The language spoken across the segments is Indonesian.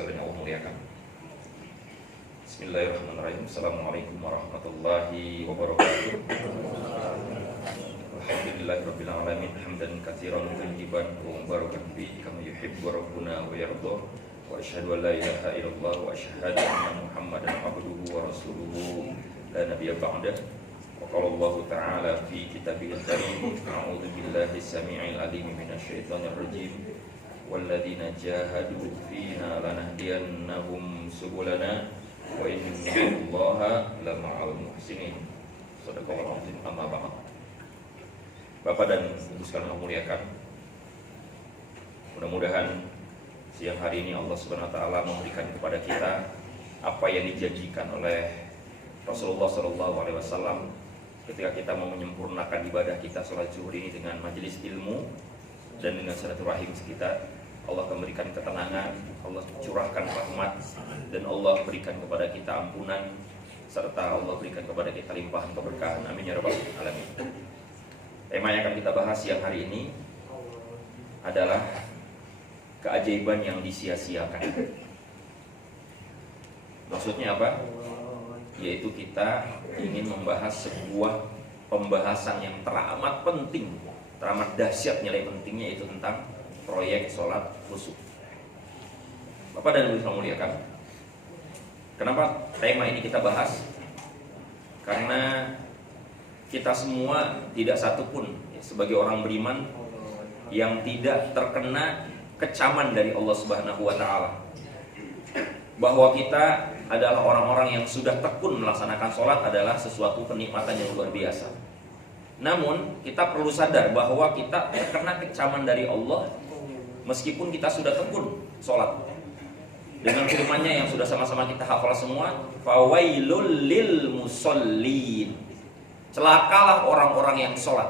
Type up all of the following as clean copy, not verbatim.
sekalian Allah muliakan. Bismillahirrahmanirrahim. Assalamualaikum warahmatullahi wabarakatuh. Alhamdulillahirabbil alamin hamdan katsiran tayyiban wa mubarakan fihi kama yuhibbu rabbuna wa yarda. Wa asyhadu an la ilaha illallah wa asyhadu anna Muhammadan abduhu wa rasuluhu la nabiyya ba'dah. Wa qala Allah ta'ala fi kitabihil karim, a'udzu billahi samii'il 'aliim minasyaitonir rajim. Walladzina jahadu fina lanahdiyannahum subulana wa innallaha lama'al muhsinin. Shadaqallahu azim. Amma ba'd. Bapak dan Ibu sekalian yang muliakan, mudah-mudahan siang hari ini Allah Subhanahu wa taala memberikan kepada kita apa yang dijanjikan oleh Rasulullah sallallahu alaihi wasallam ketika kita mau menyempurnakan ibadah kita salat zuhur ini dengan majelis ilmu dan dengan silaturahim sekitar. Allah memberikan ketenangan, Allah curahkan rahmat, dan Allah berikan kepada kita ampunan, serta Allah berikan kepada kita limpahan keberkahan. Amin ya rabbal alamin. Tema yang akan kita bahas siang hari ini adalah keajaiban yang disia-siakan. Maksudnya apa? Yaitu kita ingin membahas sebuah pembahasan yang teramat penting, teramat dahsyat nilai pentingnya, yaitu tentang proyek sholat khusyuk. Bapak dan Ibu yang muliakan, kenapa tema ini kita bahas? Karena kita semua tidak satupun sebagai orang beriman yang tidak terkena kecaman dari Allah Subhanahu wa taala bahwa kita adalah orang-orang yang sudah tekun melaksanakan sholat adalah sesuatu kenikmatan yang luar biasa. Namun kita perlu sadar bahwa kita terkena kecaman dari Allah meskipun kita sudah tekun sholat. Dengan firman-Nya yang sudah sama-sama kita hafal semua, fawailul lil musallin. Celakalah orang-orang yang sholat.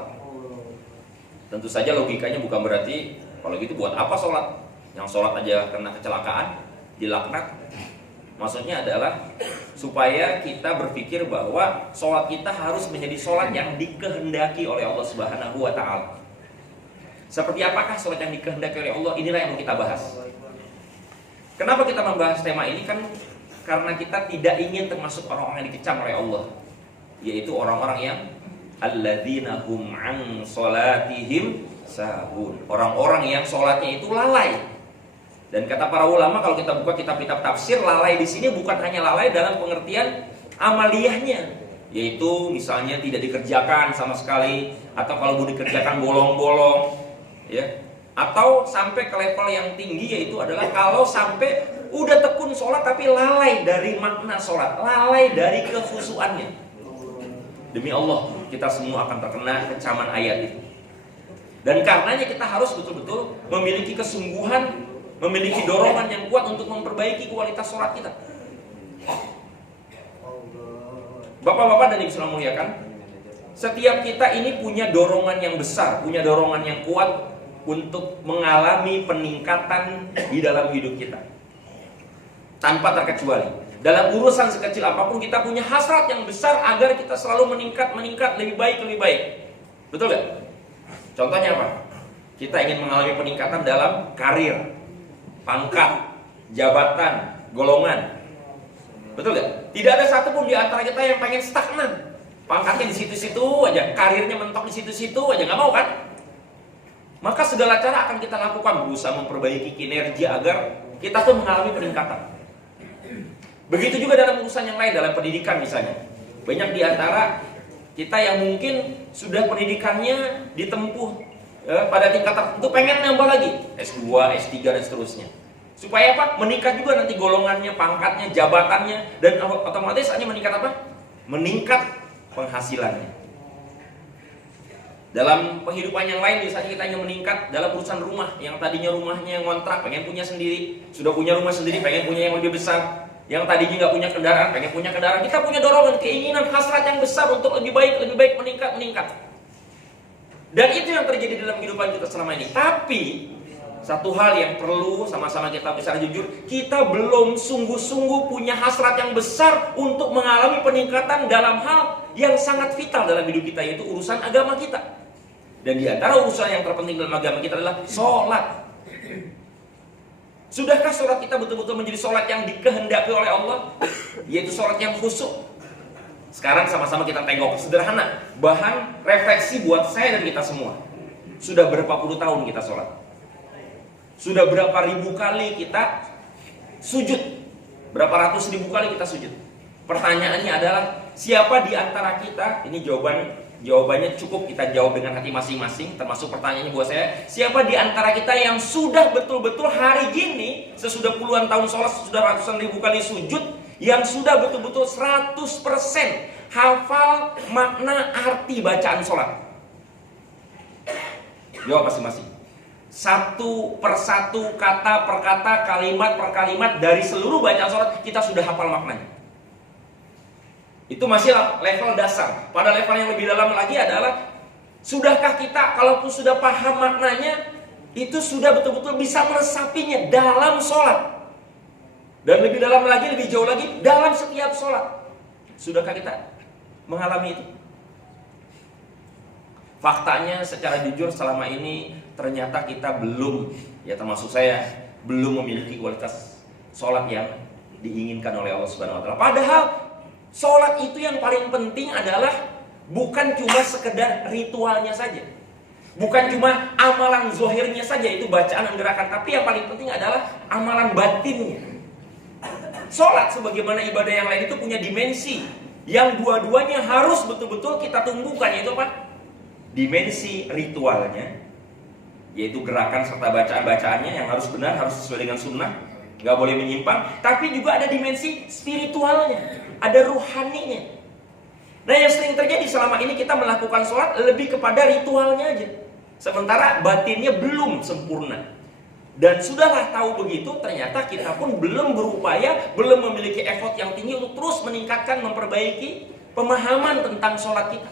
Tentu saja logikanya bukan berarti kalau gitu buat apa sholat? Yang sholat aja kena kecelakaan, dilaknat. Maksudnya adalah supaya kita berpikir bahwa sholat kita harus menjadi sholat yang dikehendaki oleh Allah Subhanahu wa ta'ala. Seperti apakah sholat yang dikehendaki oleh Allah? Inilah yang mau kita bahas. Kenapa kita membahas tema ini? Kan karena kita tidak ingin termasuk orang-orang yang dikecam oleh Allah, yaitu orang-orang yang alladzina hum an sholatihim sahun, orang-orang yang sholatnya itu lalai. Dan kata para ulama, kalau kita buka kitab-kitab tafsir, lalai di sini bukan hanya lalai dalam pengertian amaliyahnya, yaitu misalnya tidak dikerjakan sama sekali, atau kalau dikerjakan bolong-bolong, ya, atau sampai ke level yang tinggi, yaitu adalah kalau sampai udah tekun sholat tapi lalai dari makna sholat, lalai dari kekhusyuannya. Demi Allah, kita semua akan terkena kecaman ayat itu. Dan karenanya kita harus betul-betul memiliki kesungguhan, memiliki dorongan yang kuat untuk memperbaiki kualitas sholat kita. Bapak-bapak dan Ibu yang muliakan, setiap kita ini punya dorongan yang besar, punya dorongan yang kuat untuk mengalami peningkatan di dalam hidup kita. Tanpa terkecuali. Dalam urusan sekecil apapun kita punya hasrat yang besar agar kita selalu meningkat, lebih baik. Betul gak? Contohnya apa? Kita ingin mengalami peningkatan dalam karir, pangkat, jabatan, golongan. Betul gak? Tidak ada satupun di antara kita yang pengen stagnan. Pangkatnya di situ-situ aja, karirnya mentok di situ-situ aja, gak mau kan? Maka segala cara akan kita lakukan, berusaha memperbaiki kinerja agar kita tuh mengalami peningkatan. Begitu juga dalam urusan yang lain, dalam pendidikan misalnya. Banyak di antara kita yang mungkin sudah pendidikannya ditempuh pada tingkat tertentu, pengen nambah lagi S2, S3 dan seterusnya. Supaya apa? Meningkat juga nanti golongannya, pangkatnya, jabatannya, dan otomatis hanya meningkat apa? Meningkat penghasilannya. Dalam kehidupan yang lain misalnya kita ingin meningkat dalam urusan rumah, yang tadinya rumahnya ngontrak, pengen punya sendiri, sudah punya rumah sendiri, pengen punya yang lebih besar. Yang tadinya nggak punya kendaraan, pengen punya kendaraan. Kita punya dorongan, keinginan, hasrat yang besar untuk lebih baik, meningkat. Dan itu yang terjadi dalam kehidupan kita selama ini. Tapi satu hal yang perlu sama-sama kita bisa jujur, kita belum sungguh-sungguh punya hasrat yang besar untuk mengalami peningkatan dalam hal yang sangat vital dalam hidup kita, yaitu urusan agama kita. Dan di antara urusan yang terpenting dalam agama kita adalah sholat. Sudahkah sholat kita betul-betul menjadi sholat yang dikehendaki oleh Allah, yaitu sholat yang khusyuk? Sekarang sama-sama kita tengok sederhana, bahan refleksi buat saya dan kita semua. Sudah berapa puluh tahun kita sholat? Sudah berapa ribu kali kita sujud? Berapa ratus ribu kali kita sujud? Pertanyaannya adalah, siapa di antara kita, ini jawabannya cukup kita jawab dengan hati masing-masing, termasuk pertanyaannya buat saya, siapa di antara kita yang sudah betul-betul hari gini, sesudah puluhan tahun sholat, sudah ratusan ribu kali sujud, yang sudah betul-betul 100% hafal makna arti bacaan sholat? Jawab masing-masing. Satu persatu, kata per kata, kalimat per kalimat, dari seluruh bacaan sholat kita sudah hafal maknanya. Itu masih level dasar. Pada level yang lebih dalam lagi adalah, sudahkah kita, kalaupun sudah paham maknanya, itu sudah betul-betul bisa meresapinya dalam sholat? Dan lebih dalam lagi, lebih jauh lagi, dalam setiap sholat. Sudahkah kita mengalami itu? Faktanya secara jujur selama ini ternyata kita belum, ya termasuk saya, belum memiliki kualitas sholat yang diinginkan oleh Allah Subhanahu wa Ta'ala. Padahal sholat itu yang paling penting adalah bukan cuma sekedar ritualnya saja, bukan cuma amalan zohirnya saja, itu bacaan dan gerakan, tapi yang paling penting adalah amalan batinnya. Sholat sebagaimana ibadah yang lain itu punya dimensi yang dua-duanya harus betul-betul kita tumbuhkan, yaitu apa? Dimensi ritualnya, yaitu gerakan serta bacaan-bacaannya yang harus benar, harus sesuai dengan sunnah, nggak boleh menyimpang. Tapi juga ada dimensi spiritualnya, ada ruhaninya. Nah, yang sering terjadi selama ini, kita melakukan sholat lebih kepada ritualnya aja, sementara batinnya belum sempurna. Dan sudahlah tahu begitu, ternyata kita pun belum berupaya, belum memiliki effort yang tinggi untuk terus meningkatkan, memperbaiki pemahaman tentang sholat kita.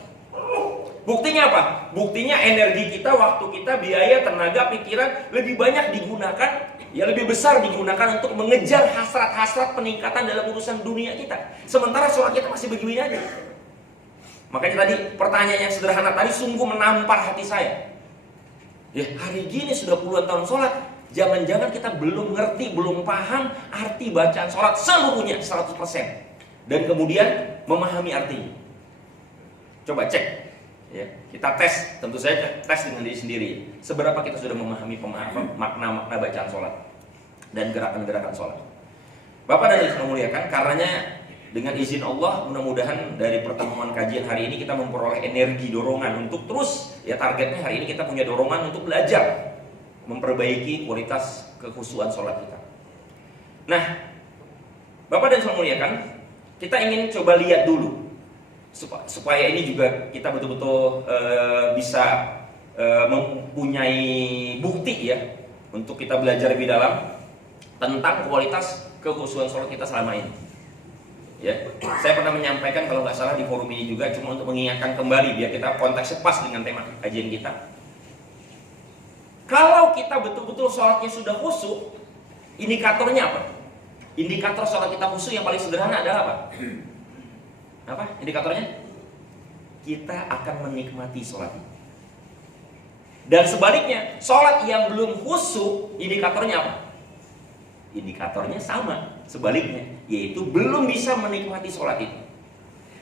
Buktinya apa? Buktinya energi kita, waktu kita, biaya, tenaga, pikiran lebih banyak digunakan, ya lebih besar digunakan untuk mengejar hasrat-hasrat peningkatan dalam urusan dunia kita. Sementara sholat kita masih begini aja. Makanya tadi pertanyaan yang sederhana tadi sungguh menampar hati saya. Ya, hari gini sudah puluhan tahun sholat, jangan-jangan kita belum ngerti, belum paham arti bacaan sholat seluruhnya 100%. Dan kemudian memahami artinya. Coba cek. Ya, kita tes, tentu saja tes dengan diri sendiri. Seberapa kita sudah memahami makna-makna bacaan sholat dan gerakan-gerakan sholat. Bapak dan Ibu yang muliakan, karenanya dengan izin Allah, mudah-mudahan dari pertemuan kajian hari ini kita memperoleh energi, dorongan untuk terus, ya targetnya hari ini kita punya dorongan untuk belajar memperbaiki kualitas kekhusyuan sholat kita. Nah, Bapak dan Ibu yang muliakan, kita ingin coba lihat dulu supaya ini juga kita betul-betul bisa mempunyai bukti ya, untuk kita belajar lebih dalam tentang kualitas kekhusyuan sholat kita selama ini. Ya, saya pernah menyampaikan kalau nggak salah di forum ini juga, cuma untuk mengingatkan kembali biar kita konteksnya pas dengan tema kajian kita. Kalau kita betul-betul sholatnya sudah khusyuk, indikatornya apa? Indikator sholat kita khusyuk yang paling sederhana adalah apa? Apa indikatornya? Kita akan menikmati sholat. Dan sebaliknya, sholat yang belum khusyuk, indikatornya apa? Indikatornya sama, sebaliknya, yaitu belum bisa menikmati sholat itu.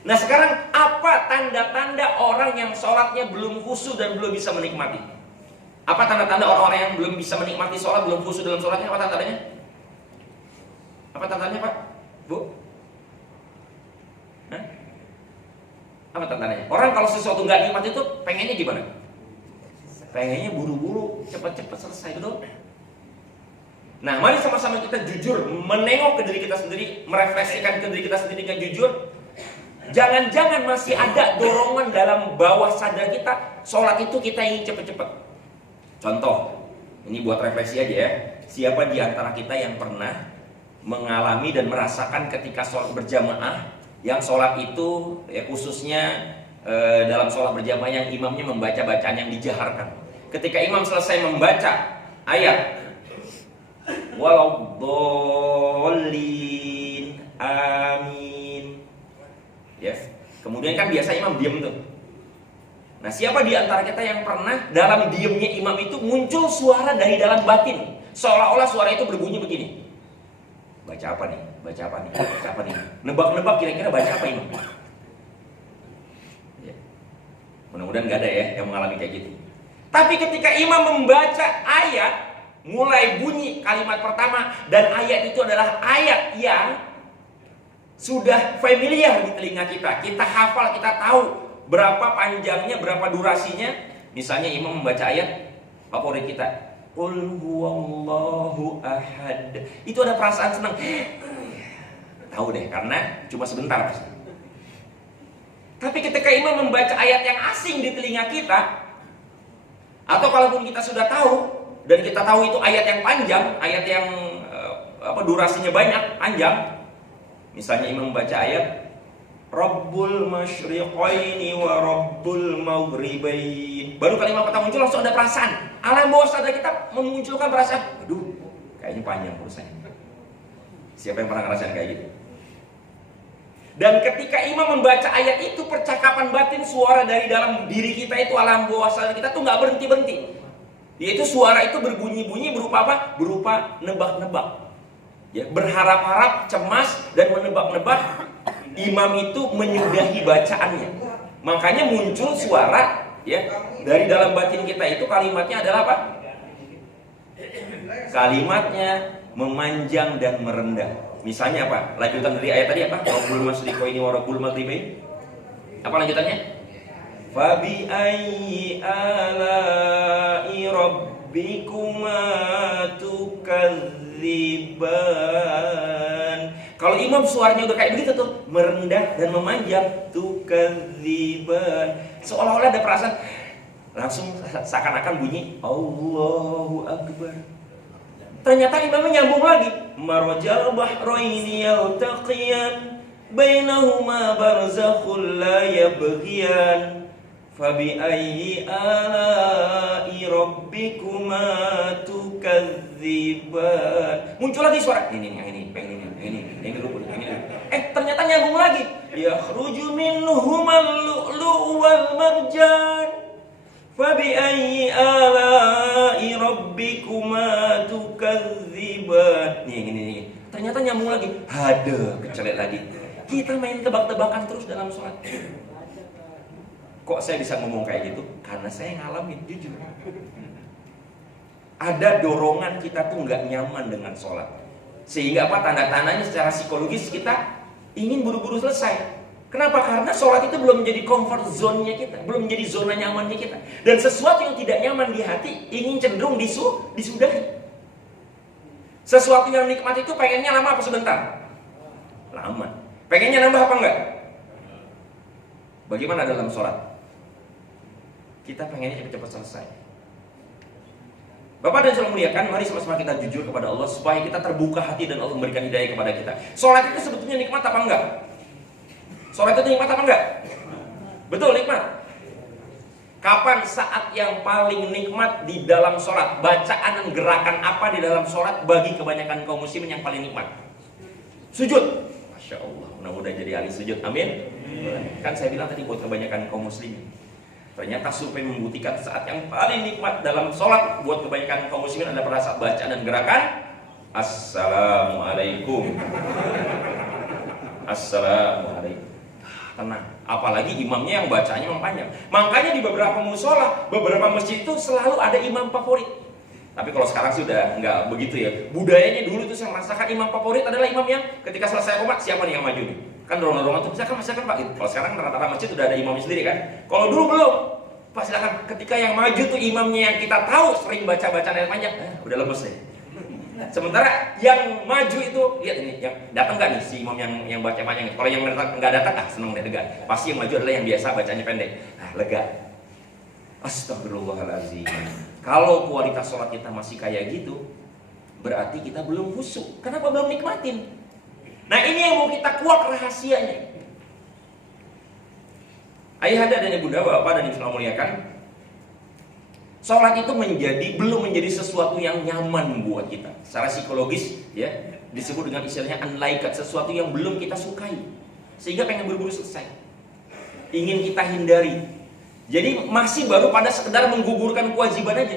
Nah sekarang, apa tanda-tanda orang yang sholatnya belum khusyuk dan belum bisa menikmati? Apa tanda-tanda orang-orang yang belum bisa menikmati sholat, belum khusyuk dalam sholatnya? Apa tandanya? Apa tandanya, Pak? Bu? Hah? Apa tandanya? Orang kalau sesuatu nggak nikmat itu pengennya gimana? Pengennya buru-buru, cepat-cepat selesai, betul? Nah, mari sama-sama kita jujur menengok ke diri kita sendiri, merefleksikan ke diri kita sendiri dengan jujur. Jangan-jangan masih ada dorongan dalam bawah sadar kita, sholat itu kita ingin cepat-cepat. Contoh, ini buat refleksi aja ya. Siapa di antara kita yang pernah mengalami dan merasakan ketika sholat berjamaah, yang sholat itu ya khususnya dalam sholat berjamaah yang imamnya membaca bacaan yang dijaharkan. Ketika imam selesai membaca ayat waladdallin amin, ya, kemudian kan biasa imam diam tuh. Nah, siapa di antara kita yang pernah dalam diamnya imam itu muncul suara dari dalam batin, Seolah-olah suara itu berbunyi begini. Baca apa nih? Baca apa nih? Baca apa nih? Nebak-nebak kira-kira baca apa imam? Ya. Mudah-mudahan gak ada ya yang mengalami kayak gitu. Tapi ketika imam membaca ayat, mulai bunyi kalimat pertama, dan ayat itu adalah ayat yang sudah familiar di telinga kita. Kita hafal, kita tahu berapa panjangnya, berapa durasinya. Misalnya imam membaca ayat favorit kita, Qul huwallahu ahad. Itu ada perasaan senang. Tahu deh, karena cuma sebentar pasti. Tapi ketika imam membaca ayat yang asing di telinga kita, atau kalaupun kita sudah tahu, dan kita tahu itu ayat yang panjang, ayat yang durasinya banyak, panjang. Misalnya imam membaca ayat Rabbul masyriqaini wa Rabbul maghribain. Baru kalimat pertama muncul langsung ada perasaan. Alam bawah sadar kita memunculkan perasaan, aduh, kayaknya panjang urusannya. Siapa yang pernah ngerasain kayak gitu? Dan ketika imam membaca ayat itu, percakapan batin, suara dari dalam diri kita itu, alam bawah sadar kita tuh nggak berhenti-berhenti. Yaitu suara itu berbunyi-bunyi berupa apa? Berupa nebak-nebak. Ya, berharap-harap, cemas, dan menebak-nebak. Imam itu menyudahi bacaannya. Makanya muncul suara, ya, dari dalam batin kita itu kalimatnya adalah apa? Kalimatnya memanjang dan merendah. Misalnya apa? Lanjutan dari ayat tadi apa? Rabbul masyriqaini wa Rabbul maghribain. Apa lanjutannya? Fabi ayyi ala'i rabbikuma tukadziban. Kalau imam suaranya udah kayak begitu tuh, merendah dan memanjang, tukadziban, seolah-olah ada perasaan, langsung seakan-akan bunyi Allahu Akbar. Ternyata imamnya nyambung lagi, marajal bahraini yaltaqiyan bainahuma barzakhul la yabghiyan fabi ayyi ala'i rabbikuma tukadziban. Muncul lagi suara ini. Ternyata nyambung lagi. Yakhruju minhumal lu'lu' wal marjan fabi ayyi ala'i rabbikuma tukadziban. Nih. Ternyata nyambung lagi. Hada, kecelek lagi. Kita main tebak-tebakan terus dalam sholat. Kok saya bisa ngomong kayak gitu? Karena saya ngalamin, jujur. Ada dorongan kita tuh nggak nyaman dengan sholat. Sehingga apa? Tanda-tandanya secara psikologis kita ingin buru-buru selesai. Kenapa? Karena sholat itu belum menjadi comfort zone-nya kita, belum menjadi zona nyamannya kita. Dan sesuatu yang tidak nyaman di hati ingin cenderung disudahi. Sesuatu yang nikmat itu pengennya lama apa sebentar? Lama. Pengennya nambah apa enggak? Bagaimana dalam sholat? Kita pengennya cepat-cepat selesai. Bapak dan Saudara muliakan, mari sama-sama kita jujur kepada Allah supaya kita terbuka hati dan Allah memberikan hidayah kepada kita. Sholat itu sebetulnya nikmat apa enggak? Sholat itu nikmat apa enggak? Betul, nikmat. Kapan saat yang paling nikmat di dalam sholat? Bacaan dan gerakan apa di dalam sholat bagi kebanyakan kaum muslimin yang paling nikmat? Sujud. Masya Allah, mudah-mudahan jadi ahli sujud, amin. Kan saya bilang tadi buat kebanyakan kaum muslimin. Ternyata survei membuktikan saat yang paling nikmat dalam sholat buat kebanyakan kaum muslimin adalah pada saat bacaan dan gerakan Assalamualaikum. Assalamualaikum. Tenang. Apalagi imamnya yang bacanya memang panjang. Makanya di beberapa musola, beberapa masjid itu selalu ada imam favorit. Tapi kalau sekarang sudah nggak begitu ya. Budayanya dulu itu saya merasakan imam favorit adalah imam yang ketika selesai qomat siapa nih yang maju nih? Kan dorong-dorongan tuh silakan Pak. Kalau sekarang rata-rata masjid sudah ada imamnya sendiri kan. Kalau dulu belum. Pak silakan. Ketika yang maju tuh imamnya yang kita tahu sering baca-bacaan yang panjang, udah lemes deh. Sementara yang maju itu lihat ini, yang datang nggak nih si imam yang baca panjang. Kalau yang nggak datang, seneng deh, lega. Pasti yang maju adalah yang biasa bacanya pendek. Lega. Astagfirullahaladzim. Kalau kualitas sholat kita masih kayak gitu, berarti kita belum khusyuk. Kenapa belum nikmatin? Nah ini yang mau kita kuak rahasianya. Ayahanda dan ibunda, bapak dan ibu muliakan, sholat itu belum menjadi sesuatu yang nyaman buat kita. Secara psikologis ya disebut dengan istilahnya unlike, sesuatu yang belum kita sukai, sehingga pengen buru-buru selesai, ingin kita hindari. Jadi masih baru pada sekedar menggugurkan kewajiban aja.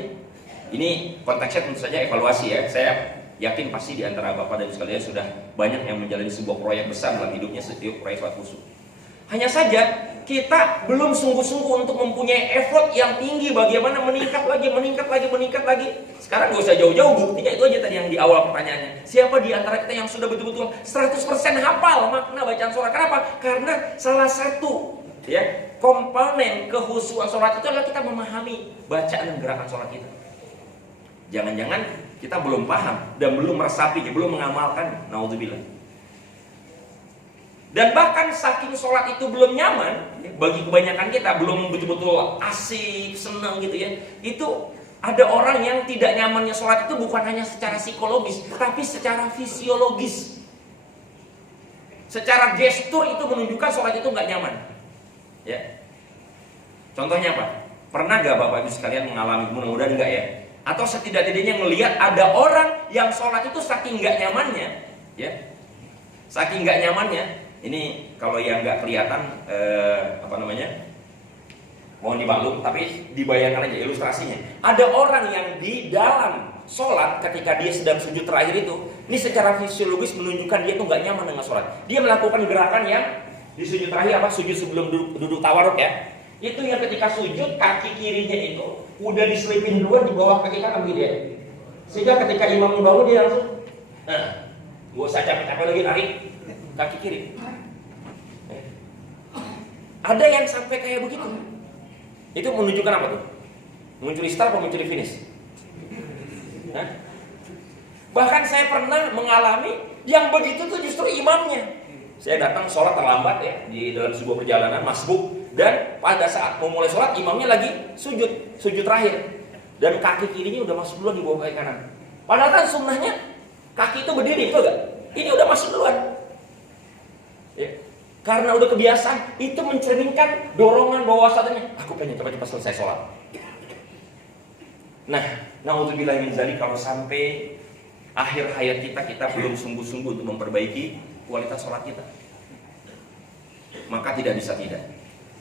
Ini konteksnya tentu saja evaluasi ya. Saya yakin pasti di antara Bapak dan Ibu sekalian sudah banyak yang menjalani sebuah proyek besar dalam hidupnya, setiap proyek sholat khusyuk. Hanya saja kita belum sungguh-sungguh untuk mempunyai effort yang tinggi bagaimana meningkat lagi. Sekarang gak usah jauh-jauh, buktinya itu aja tadi yang di awal pertanyaannya. Siapa di antara kita yang sudah betul-betul 100% hafal makna bacaan sholat? Kenapa? Karena salah satu ya komponen kehusuan sholat itu adalah kita memahami bacaan dan gerakan sholat kita. Jangan-jangan kita belum paham dan belum meresapinya, belum mengamalkan. Naudzubillah. Dan bahkan saking sholat itu belum nyaman, bagi kebanyakan kita belum betul-betul asik, senang gitu ya. Itu ada orang yang tidak nyamannya sholat itu bukan hanya secara psikologis, tapi secara fisiologis. Secara gestur itu menunjukkan sholat itu nggak nyaman. Ya. Contohnya apa? Pernah gak Bapak Ibu sekalian mengalami, mudah-mudahan enggak ya? Atau setidak-tidaknya melihat ada orang yang sholat itu saking nggak nyamannya, ya, saking nggak nyamannya. Ini kalau yang nggak kelihatan, mohon dimaklum, tapi dibayangkan aja ilustrasinya. Ada orang yang di dalam sholat ketika dia sedang sujud terakhir itu, ini secara fisiologis menunjukkan dia tuh nggak nyaman dengan sholat. Dia melakukan gerakan yang di sujud terakhir sujud sebelum duduk tawaruk ya. Itu yang ketika sujud kaki kirinya itu udah diselipin duluan di bawah kaki kanan gitu ya. Sehingga ketika imam bangun dia langsung, gak usah capek-capek lagi narik kaki kiri. Ada yang sampai kayak begitu. Itu menunjukkan apa tuh? Mencuri start atau mencuri finish? Bahkan saya pernah mengalami yang begitu tuh justru imamnya. Saya datang sholat terlambat ya di dalam sebuah perjalanan masbuk. Dan pada saat mau mulai sholat, imamnya lagi sujud terakhir. Dan kaki kirinya udah masuk duluan di bawah kaki kanan. Padahal kan sunnahnya kaki itu berdiri, betul gak? Ini udah masuk duluan. Ya. Karena udah kebiasaan, itu mencerminkan dorongan bahwasannya aku pengen cepat-cepat selesai sholat. Nah, naudzubillah min dzalik, kalau sampai akhir hayat kita belum sungguh-sungguh untuk memperbaiki kualitas sholat kita, maka tidak bisa tidak.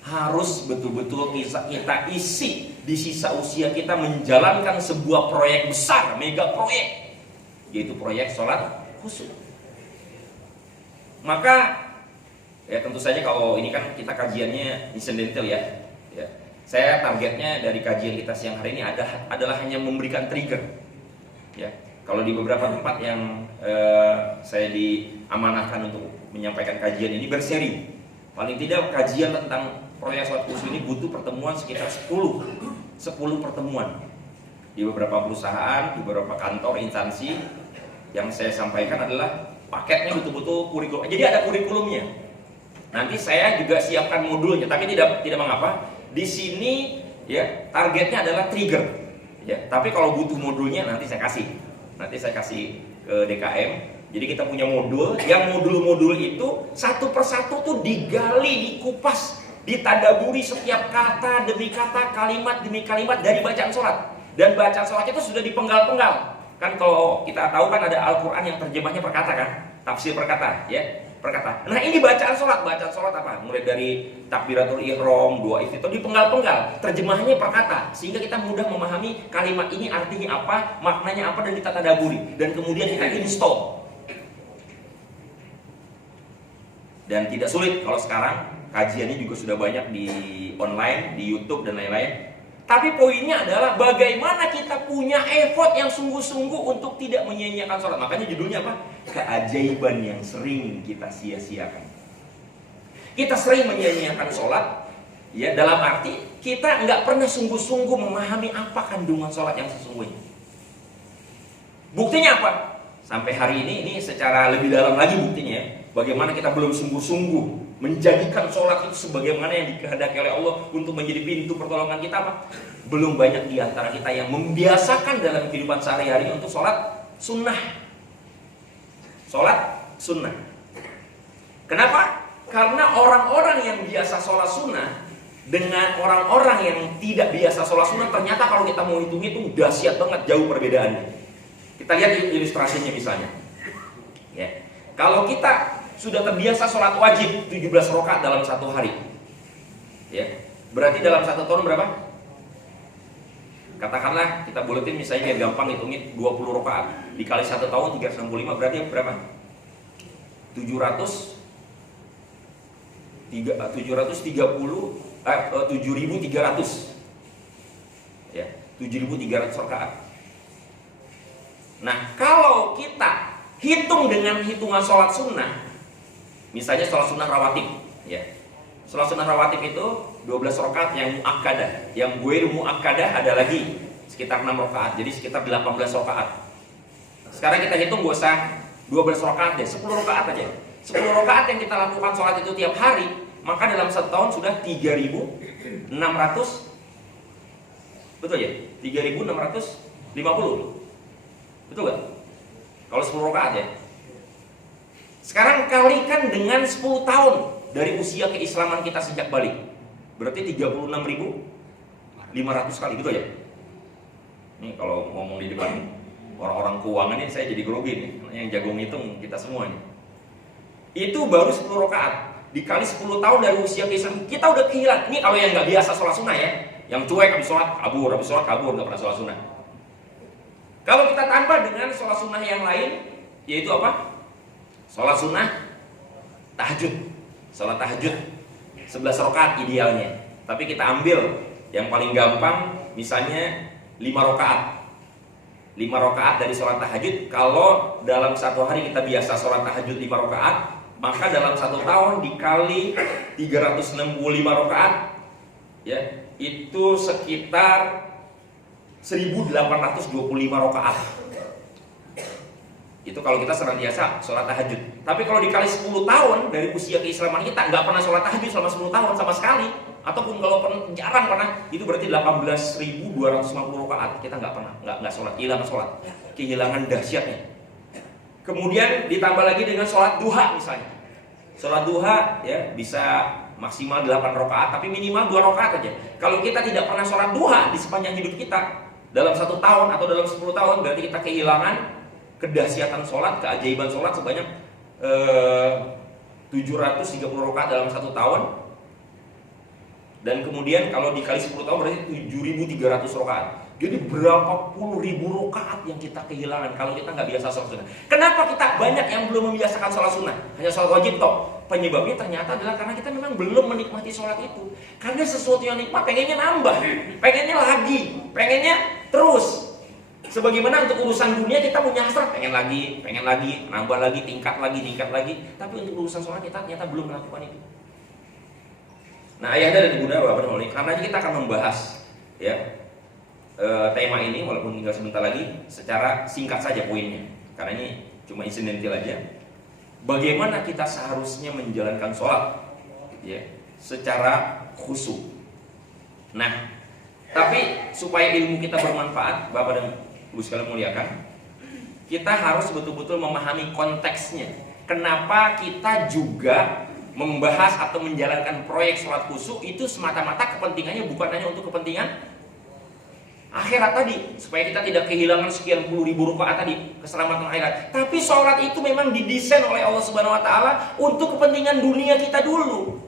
Harus betul-betul kita isi di sisa usia kita menjalankan sebuah proyek besar, mega proyek, yaitu proyek sholat khusyuk. Maka ya tentu saja kalau ini kan kita kajiannya insidental ya. Saya targetnya dari kajian kita siang hari ini adalah hanya memberikan trigger. Ya, kalau di beberapa tempat yang saya diamanahkan untuk menyampaikan kajian ini berseri, paling tidak kajian tentang proyek sholat khusyuk ini butuh pertemuan sekitar 10 pertemuan di beberapa perusahaan, di beberapa kantor, instansi. Yang saya sampaikan adalah paketnya betul-betul kurikulum. Jadi ada kurikulumnya. Nanti saya juga siapkan modulnya, tapi tidak mengapa. Di sini ya targetnya adalah trigger. Ya, tapi kalau butuh modulnya nanti saya kasih. Nanti saya kasih ke DKM. Jadi kita punya modul, yang modul-modul itu satu persatu tuh digali, dikupas, ditadaburi setiap kata demi kata, kalimat demi kalimat dari bacaan sholat. Dan bacaan sholat itu sudah dipenggal-penggal. Kan kalau kita tahu kan ada Al-Quran yang terjemahnya per kata kan, tafsir per kata, ya, per kata. Nah ini bacaan sholat apa? Mulai dari takbiratul ihram, doa itu dipenggal-penggal, terjemahnya per kata, sehingga kita mudah memahami kalimat ini artinya apa, maknanya apa, dan kita tadaburi. Dan kemudian kita install. Dan tidak sulit kalau sekarang kajiannya juga sudah banyak di online, di YouTube dan lain-lain. Tapi poinnya adalah bagaimana kita punya effort yang sungguh-sungguh untuk tidak menyia-nyiakan sholat. Makanya judulnya apa? Keajaiban yang sering kita sia-siakan. Kita sering menyia-nyiakan sholat, ya, dalam arti kita nggak pernah sungguh-sungguh memahami apa kandungan sholat yang sesungguhnya. Buktinya apa? Sampai hari ini secara lebih dalam lagi buktinya ya. Bagaimana kita belum sungguh-sungguh menjadikan sholat itu sebagaimana yang dikehendaki oleh Allah untuk menjadi pintu pertolongan kita, apa? Belum banyak di antara kita yang membiasakan dalam kehidupan sehari-hari untuk sholat sunnah. Sholat sunnah. Kenapa? Karena orang-orang yang biasa sholat sunnah dengan orang-orang yang tidak biasa sholat sunnah, ternyata kalau kita mau hitung-hitung dahsyat banget, jauh perbedaannya. Kita lihat ilustrasinya misalnya. Ya. Kalau kita sudah terbiasa sholat wajib 17 rakaat dalam satu hari, ya, berarti dalam satu tahun berapa? Katakanlah kita buletin misalnya biar gampang hitungin 20 rakaat dikali 1 tahun 365 berarti berapa? 7.300 ya, 7.300 rakaat. Nah, kalau kita hitung dengan hitungan sholat sunnah, misalnya sholat sunnah rawatib, ya, sholat sunnah rawatib itu 12 rakaat yang muakkadah, yang ghairu muakkadah ada lagi sekitar 6 rakaat, jadi sekitar 18 rakaat. Sekarang kita hitung gak usah 12 rakaat deh, 10 rakaat aja. 10 rakaat yang kita lakukan sholat itu tiap hari, maka dalam 1 tahun sudah 3.600, betul ya? 3.650, betul gak? Kalau 10 rakaat ya. Sekarang kalikan dengan 10 tahun dari usia keislaman kita sejak balik, berarti 36.500 kali, betul ya? Ini kalau ngomong di depan orang-orang keuangan ini saya jadi grogi nih, yang jago ngitung kita semua nih. Itu baru 10 rakaat dikali 10 tahun dari usia keislaman kita udah kehilangan. Ini kalau yang nggak biasa sholat sunnah ya, yang cuek habis sholat kabur, nggak pernah sholat sunnah. Kalau kita tambah dengan sholat sunnah yang lain, yaitu apa? Sholat sunnah tahajud, sholat tahajud 11 rakaat idealnya. Tapi kita ambil yang paling gampang, misalnya 5 rakaat. 5 rakaat dari sholat tahajud. Kalau dalam 1 hari kita biasa sholat tahajud 5 rakaat, maka dalam 1 tahun dikali 365 rakaat, ya, itu sekitar 1.825 rakaat. Itu kalau kita senantiasa sholat tahajud. Tapi kalau dikali 10 tahun dari usia keislaman kita, nggak pernah sholat tahajud selama 10 tahun sama sekali, ataupun kalau jarang pernah, itu berarti 18.250 rakaat kita nggak pernah, nggak sholat, kehilangan sholat, kehilangan dahsyatnya. Kemudian ditambah lagi dengan sholat duha misalnya. Sholat duha ya bisa maksimal 8 rakaat, tapi minimal 2 rakaat aja. Kalau kita tidak pernah sholat duha di sepanjang hidup kita, dalam 1 tahun atau dalam 10 tahun, berarti kita kehilangan kedahsyatan sholat, keajaiban sholat sebanyak 730 rakaat dalam 1 tahun. Dan kemudian kalau dikali 10 tahun berarti 7.300 rakaat. Jadi berapa puluh ribu rakaat yang kita kehilangan kalau kita nggak biasa sholat sunnah. Kenapa kita banyak yang belum membiasakan sholat sunnah, hanya sholat wajib toh? Penyebabnya ternyata adalah karena kita memang belum menikmati sholat itu. Karena sesuatu yang nikmat pengennya nambah, pengennya lagi, pengennya terus. Sebagaimana untuk urusan dunia kita punya hasrat, pengen lagi, nambah lagi, tingkat lagi. Tapi untuk urusan sholat kita ternyata belum melakukan itu. Nah, ayahanda dan ibunda bapak dan karena kita akan membahas ya tema ini walaupun tinggal sebentar lagi secara singkat saja poinnya, karena ini cuma insidental aja. Bagaimana kita seharusnya menjalankan sholat ya secara khusyuk. Nah, tapi supaya ilmu kita bermanfaat, bapak dan ibu sekalian muliakan, kita harus betul-betul memahami konteksnya. Kenapa kita juga membahas atau menjalankan proyek sholat khusyuk itu semata-mata kepentingannya bukan hanya untuk kepentingan akhirat tadi, supaya kita tidak kehilangan sekian puluh ribu rakaat tadi, keselamatan akhirat. Tapi sholat itu memang didesain oleh Allah Subhanahu Wa Taala untuk kepentingan dunia kita dulu.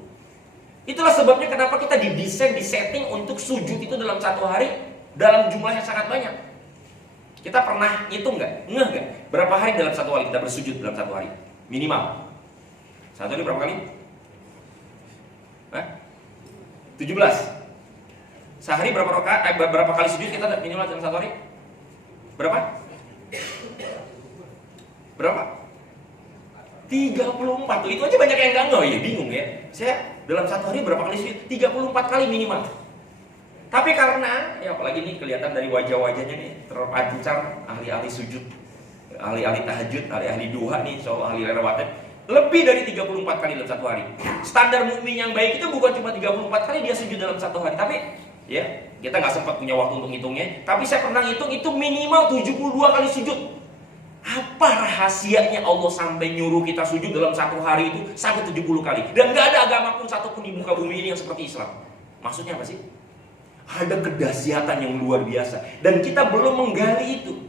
Itulah sebabnya kenapa kita didesain, disetting untuk sujud itu dalam 1 hari dalam jumlah yang sangat banyak. Kita pernah hitung nggak? Nggak? Berapa hari dalam 1 hari kita bersujud dalam 1 hari? Minimal. 1 hari berapa kali? 17. Sehari berapa rakaat? Berapa kali sujud kita minimal dalam 1 hari? Berapa? 34. Itu aja banyak yang nggak ngeh ya, bingung ya. Saya dalam 1 hari berapa kali sujud? 34 kali minimal. Tapi karena ya apalagi nih kelihatan dari wajah-wajahnya nih terpancar ahli-ahli sujud, ahli-ahli tahajud, ahli-ahli duha nih, soal ahli rawatib, lebih dari 34 kali dalam 1 hari. Standar mukmin yang baik itu bukan cuma 34 kali dia sujud dalam 1 hari, tapi ya kita nggak sempat punya waktu untuk ngitungnya. Tapi saya pernah ngitung itu minimal 72 kali sujud. Apa rahasianya Allah sampai nyuruh kita sujud dalam 1 hari itu sampai 70 kali? Dan nggak ada agama pun satupun di muka bumi ini yang seperti Islam. Maksudnya apa sih? Ada kedahsyatan yang luar biasa dan kita belum menggali itu.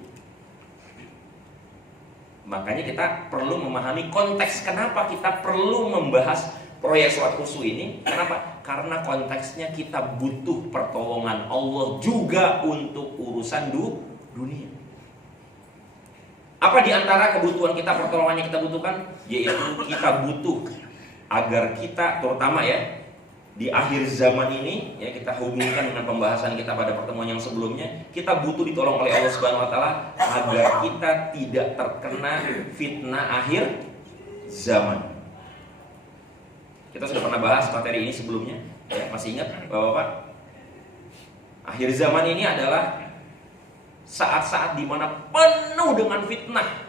Makanya kita perlu memahami konteks kenapa kita perlu membahas proyek sholat khusyuk ini. Kenapa? Karena konteksnya kita butuh pertolongan Allah juga untuk urusan dunia. Apa di antara kebutuhan kita, pertolongan yang kita butuhkan? Yaitu kita butuh agar kita, terutama ya di akhir zaman ini, ya kita hubungkan dengan pembahasan kita pada pertemuan yang sebelumnya, kita butuh ditolong oleh Allah Subhanahu Wa Taala agar kita tidak terkena fitnah akhir zaman. Kita sudah pernah bahas materi ini sebelumnya, ya, masih ingat Bapak-bapak? Akhir zaman ini adalah saat-saat dimana penuh dengan fitnah,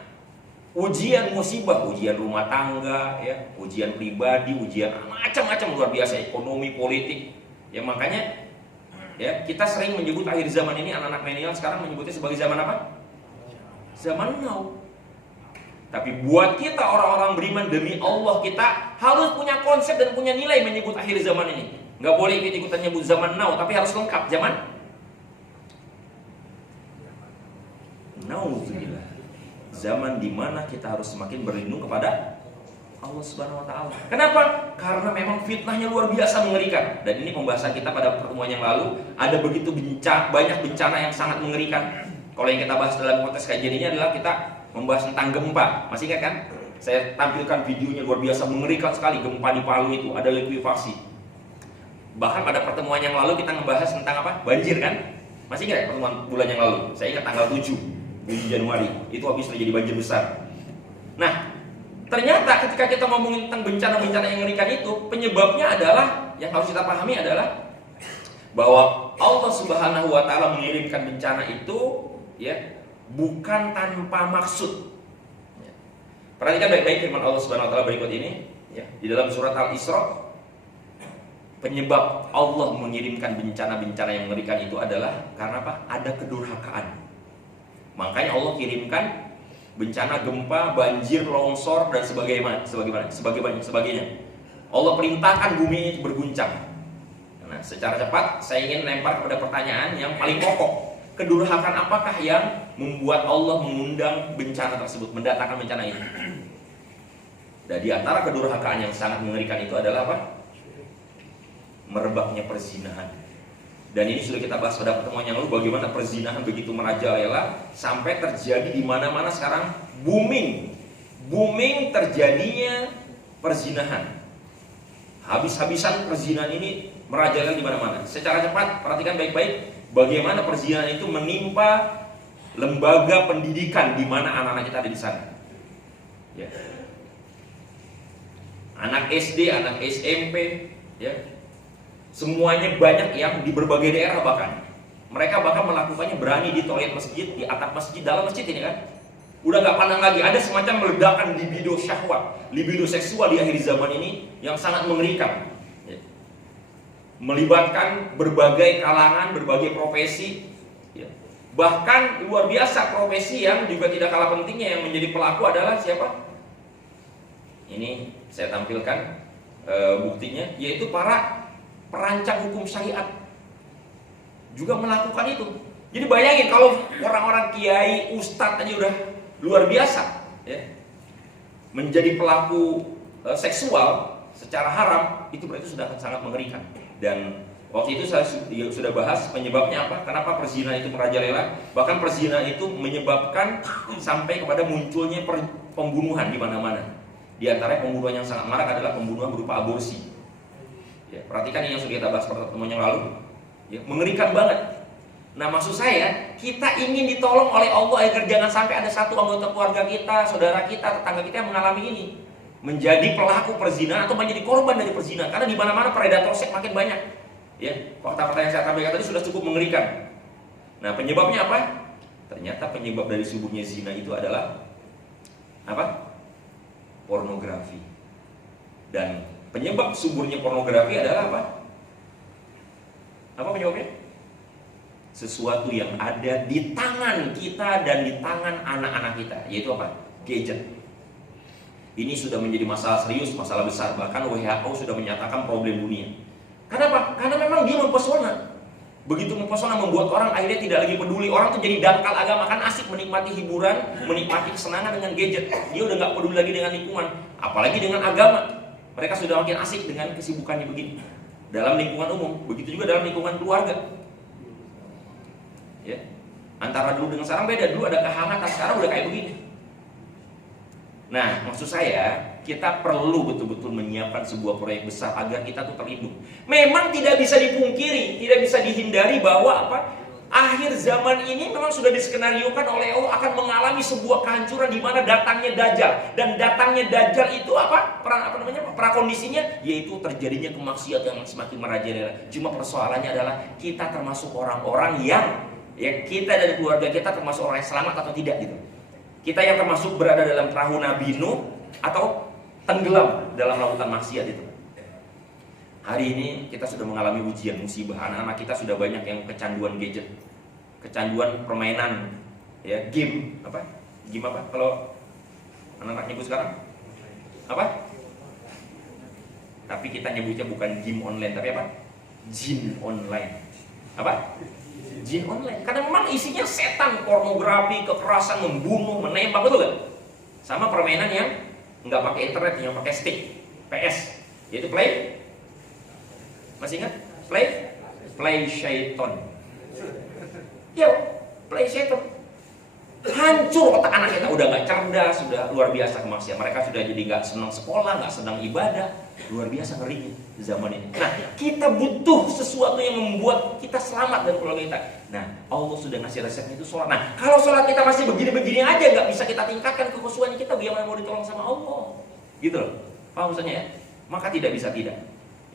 ujian musibah, ujian rumah tangga, ya, ujian pribadi, ujian macam-macam luar biasa, ekonomi, politik. Ya makanya, ya kita sering menyebut akhir zaman ini, anak-anak milenial sekarang menyebutnya sebagai zaman apa? Zaman now. Tapi buat kita orang-orang beriman, demi Allah kita harus punya konsep dan punya nilai menyebut akhir zaman ini. Nggak boleh ikut-ikutan nyebut zaman now, tapi harus lengkap zaman Nauzubillah. Zaman dimana kita harus semakin berlindung kepada Allah Subhanahu Wa Taala. Kenapa? Karena memang fitnahnya luar biasa mengerikan. Dan ini pembahasan kita pada pertemuan yang lalu, ada begitu banyak bencana yang sangat mengerikan. Kalau yang kita bahas dalam konteks kajian ini adalah kita membahas tentang gempa. Masih ingat kan? Saya tampilkan videonya, luar biasa mengerikan sekali gempa di Palu itu, ada likuifaksi. Bahkan pada pertemuan yang lalu kita membahas tentang apa? Banjir kan? Masih ingat pertemuan bulan yang lalu? Saya ingat tanggal 7 Januari, itu habis terjadi banjir besar. Nah, ternyata ketika kita ngomongin tentang bencana-bencana yang mengerikan itu, penyebabnya adalah, yang harus kita pahami adalah bahwa Allah Subhanahu Wa Taala mengirimkan bencana itu, ya, bukan tanpa maksud. Perhatikan baik-baik firman Allah Subhanahu Wa Taala berikut ini, ya, di dalam surat Al-Isra. Penyebab Allah mengirimkan bencana-bencana yang mengerikan itu adalah karena apa? Ada kedurhakaan. Makanya Allah kirimkan bencana gempa, banjir, longsor dan sebagainya. Allah perintahkan bumi ini berguncang. Nah, secara cepat saya ingin lempar kepada pertanyaan yang paling pokok. Kedurhakaan apakah yang membuat Allah mengundang bencana tersebut, mendatangkan bencana ini? Dan di antara kedurhakaan yang sangat mengerikan itu adalah apa? Merebaknya perzinahan. Dan ini sudah kita bahas pada pertemuan yang lalu, bagaimana perzinahan begitu merajalela sampai terjadi di mana-mana sekarang booming terjadinya perzinahan. Habis-habisan perzinahan ini merajalela di mana-mana. Secara cepat perhatikan baik-baik bagaimana perzinahan itu menimpa lembaga pendidikan di mana anak-anak kita ada di sana. Ya. Anak SD, anak SMP, ya. Semuanya banyak yang di berbagai daerah bahkan. Mereka bahkan melakukannya berani di toilet masjid, di atap masjid, dalam masjid ini kan. Udah gak pandang lagi, ada semacam meledakan libido syahwat, libido seksual di akhir zaman ini yang sangat mengerikan. Melibatkan berbagai kalangan, berbagai profesi. Bahkan luar biasa profesi yang juga tidak kalah pentingnya yang menjadi pelaku adalah siapa? Ini saya tampilkan buktinya, yaitu para perancang hukum syariat juga melakukan itu. Jadi bayangin kalau orang-orang kiai, ustadz aja udah luar biasa, ya, menjadi pelaku seksual secara haram, itu berarti sudah sangat mengerikan. Dan waktu itu saya sudah bahas penyebabnya apa, kenapa perzinahan itu merajalela. Bahkan perzinahan itu menyebabkan sampai kepada munculnya pembunuhan di mana-mana. Di antara pembunuhan yang sangat marak adalah pembunuhan berupa aborsi. Ya, perhatikan ini yang sudah kita bahas pada pertemuan yang lalu, ya, mengerikan banget. Nah, maksud saya, kita ingin ditolong oleh Allah agar jangan sampai ada satu anggota keluarga kita, saudara kita, tetangga kita yang mengalami ini, menjadi pelaku perzinahan atau menjadi korban dari perzinahan. Karena di mana-mana predator seks makin banyak. Ya, fakta-fakta yang saya tampilkan tadi sudah cukup mengerikan. Nah, penyebabnya apa? Ternyata penyebab dari subuhnya zina itu adalah apa? Pornografi. Dan penyebab suburnya pornografi adalah apa? Apa penyebabnya? Sesuatu yang ada di tangan kita dan di tangan anak-anak kita, yaitu apa? Gadget. Ini sudah menjadi masalah serius, masalah besar. Bahkan WHO sudah menyatakan problem dunia. Kenapa? Karena memang dia mempesona. Begitu mempesona membuat orang akhirnya tidak lagi peduli. Orang tuh jadi dangkal agama, kan asik menikmati hiburan, menikmati kesenangan dengan gadget. Dia udah gak peduli lagi dengan lingkungan, apalagi dengan agama. Mereka sudah makin asik dengan kesibukannya begini. dalam lingkungan umum, begitu juga dalam lingkungan keluarga. Ya, antara dulu dengan sekarang beda. Dulu ada kehangatan, sekarang udah kayak begini. Nah, maksud saya, kita perlu betul-betul menyiapkan sebuah proyek besar agar kita tuh terlindung. Memang tidak bisa dipungkiri, tidak bisa dihindari bahwa akhir zaman ini memang sudah diskenariokan oleh Allah akan mengalami sebuah kehancuran di mana datangnya Dajjal. Dan datangnya Dajjal itu prakondisinya yaitu terjadinya kemaksiatan yang semakin merajalela. Cuma persoalannya adalah kita termasuk orang-orang yang kita dan keluarga kita termasuk orang yang selamat atau tidak gitu. Kita yang termasuk berada dalam perahu Nabi Nuh atau tenggelam dalam lautan maksiat itu. Hari ini kita sudah mengalami ujian, musibah. Anak-anak kita sudah banyak yang kecanduan gadget, kecanduan permainan, ya, game. Game apa? Kalau anak-anak nyebut sekarang apa? Tapi kita nyebutnya bukan game online, tapi apa? Jin online. Apa? Jin online. Karena memang isinya setan, pornografi, kekerasan, membunuh, menembak, betul kan? Sama permainan yang nggak pakai internet, yang pakai stick, PS, yaitu play. Masih ingat? Play Syaiton. Ya, play Syaiton. Hancur otak anak kita, udah nggak cerdas, sudah luar biasa kemaksiatan. Mereka sudah jadi nggak senang sekolah, nggak senang ibadah. Luar biasa ngerinya zaman ini. Nah, kita butuh sesuatu yang membuat kita selamat dan keluarga kita. Nah, Allah sudah ngasih resepnya itu sholat. Nah, kalau sholat kita masih begini-begini aja, nggak bisa kita tingkatkan kekhusyuan kita, bagaimana mau ditolong sama Allah? Gitu loh. Paham maksudnya ya? Maka tidak bisa tidak.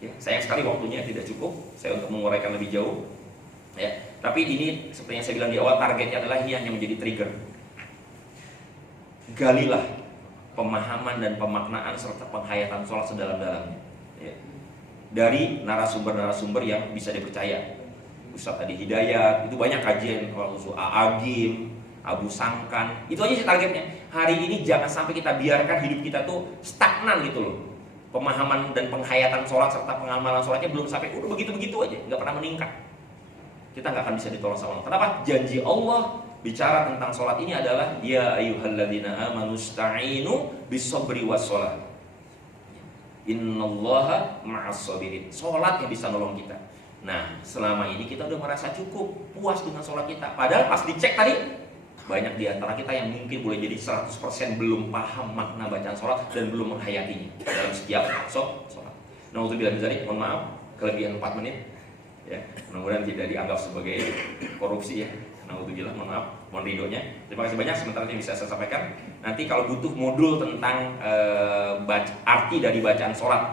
Ya, sayang sekali waktunya tidak cukup saya untuk menguraikan lebih jauh. Ya, tapi ini seperti yang saya bilang di awal, targetnya adalah ini hanya menjadi trigger. Galilah pemahaman dan pemaknaan serta penghayatan sholat sedalam-dalamnya, ya, dari narasumber-narasumber yang bisa dipercaya. Ustaz Adi Hidayat, itu banyak kajian, Agim, Abu Sangkan, itu aja sih targetnya. Hari ini jangan sampai kita biarkan hidup kita tuh stagnan gitu loh. Pemahaman dan penghayatan sholat serta pengamalan sholatnya belum sampai, udah begitu-begitu aja, nggak pernah meningkat. Kita nggak akan bisa ditolong sama Allah. Kenapa? Janji Allah bicara tentang sholat ini adalah ya ayyuhalladzina amanu sta'inu bis-sabri was-shalah. Innallaha ma'as-sabirin. Sholat yang bisa nolong kita. Nah, selama ini kita udah merasa cukup, puas dengan sholat kita. Padahal pas dicek tadi, banyak di antara kita yang mungkin boleh jadi 100% belum paham makna bacaan sholat dan belum menghayatinya dalam setiap sholat. Nah, untuk bilang tadi, mohon maaf, kelebihan 4 menit. Ya, mudah-mudahan tidak dianggap sebagai korupsi ya. Alhamdulillah, mohon maaf, mohon ridhonya. Terima kasih banyak. Sementara yang bisa saya sampaikan. Nanti kalau butuh modul tentang arti dari bacaan sholat,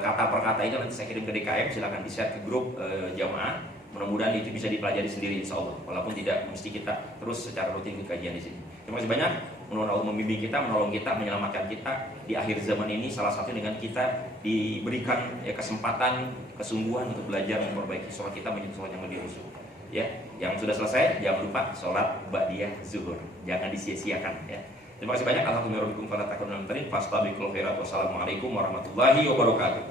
kata per kata itu nanti saya kirim ke DKM. Silakan di-share ke grup jamaah. Mudah-mudahan itu bisa dipelajari sendiri, insya Allah. Walaupun tidak mesti kita terus secara rutin ikut kajian di sini. Terima kasih banyak. Mudah-mudahan Allah membimbing kita, menolong kita, menyelamatkan kita di akhir zaman ini. Salah satu dengan kita diberikan kesempatan, kesungguhan untuk belajar memperbaiki sholat kita menjadi sholat yang lebih khusyuk. Ya, yang sudah selesai jangan lupa sholat ba'diyah zuhur, jangan disia-siakan ya. Terima kasih banyak. Alhamdulillah. Wassalamualaikum warahmatullahi wabarakatuh.